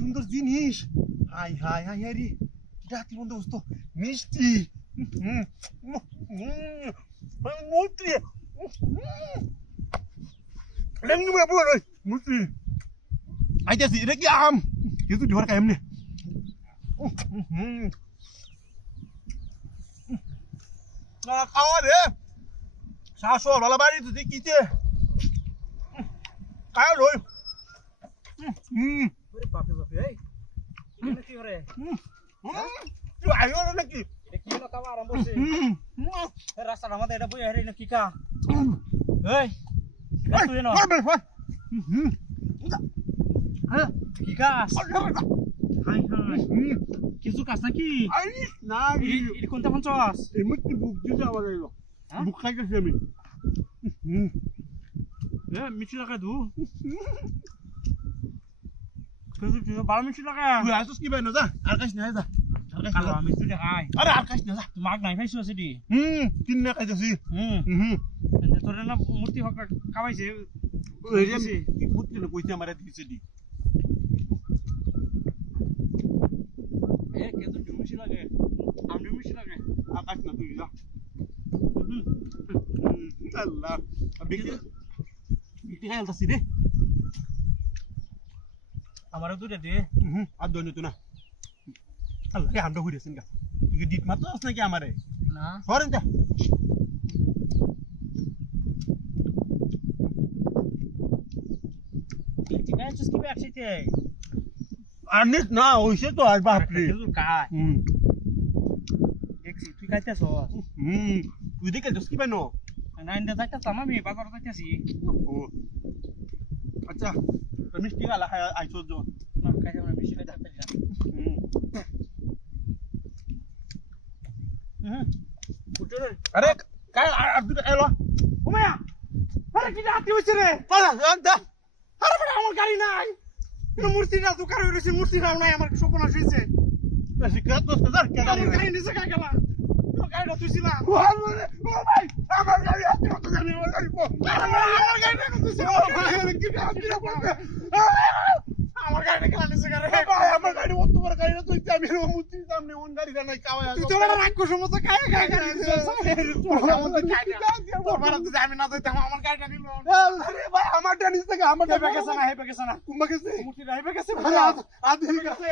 সুন্দর জিনিস। High high high high রে, ডাকি বন্ধু দোস্ত মিষ্টি। মুত্রি লেঙ্গু মে বড় মুত্রি আইতাছি। এটা কি আম? কিছু ঢোর কাম নে। খাওয়া রে শাশুড় ভালো বাড়ি তো দেখিতে কায় লই। ওরে বাপরে বাপরে এই এটা কি করে তুই আইও নাকি? এটা কি না কাম আরম্ভ হইছে এই রাস্তার আমাদের এটা বই হেরে না কি কা এই তুই না হ্যাঁ কি কাজ হাই হাই কিছু কাজ নাকি না এটা কোনটা পঞ্চাশ এই মুক্তি বুক দিতে আবার এলো বুক খাইতেছি আমি। মিষ্টি লাগা দু ভালো মিষ্টি লাগা তুই আসছিস কি ভাই না যা আর কাজ না যা কালো মিষ্টি দেখাই আরে আর কাজ না যা মাগ নাই খাইছো সেটি তিন না খাইতেছি। তোর না মূর্তি হক খাওয়াইছে মুক্তি না কইতে আমার দিছে দি এ কেতো মিষ্টি লাগে আমি মিষ্টি লাগে আকাশ না তুই যা। আল্লাহ বিক্রি বিক্রি খাই আলতাছি রে। আমারও দুটো দে আর দৈন্য তো না আল্লাহ রে আমরা ঘুরেছেন গা তুই ডিট মারতো আস নাকি আমারে না সরেন যা। ঠিক আছে কি একসাথে আর নিস না হইছে তো আর বাপরে কাই দেখছি তুই খাইতেছ তুই দেখে যাস কি পাই নো না ইন্দা যাইতাছ আমি বাজারে যাইতাছি ও আচ্ছা মিষ্টি গালা খাই আইছো যো না খাইতে না বেশি খাইতে পারি না আরে কাই আর দুটো খাইলো ওমায়া আরে কি রাতে হইছে রে পালা যা আরে বড় আমার গাড়ি নাই কোন মূর্তিটা দোকানে রইছে মূর্তিটাও নাই আমার স্বপ্ন আসছে শিকার তো দাদা কে আমার গাড়ি নিচে কাই গেল তোর গাড়িটা তুইছিলা ও ভাই আমার গাড়ি আছে কত জানি আমার গাড়ি কো আমার গাড়িটা তুইছিলা ভাই কি গাড়ি বলবে আমার গাড়িটা কেন নিচে গাড়ি ভাই আমার গাড়ি অত বড় গাড়ি না তুই যাবি না মুতি সামনে ওন গাড়িটা নাই কাওয়া তুই তো বড় রাক্ষস মতো কাই গাড়ি তোর বড় তুই যাবি না তুই আমার গাড়িটা নিল আরে ভাই আমারটা নিচ থেকে আমারটা হেবে গেছে না কুম্বা গেছে মূর্তিটা হেবে গেছে আধের গেছে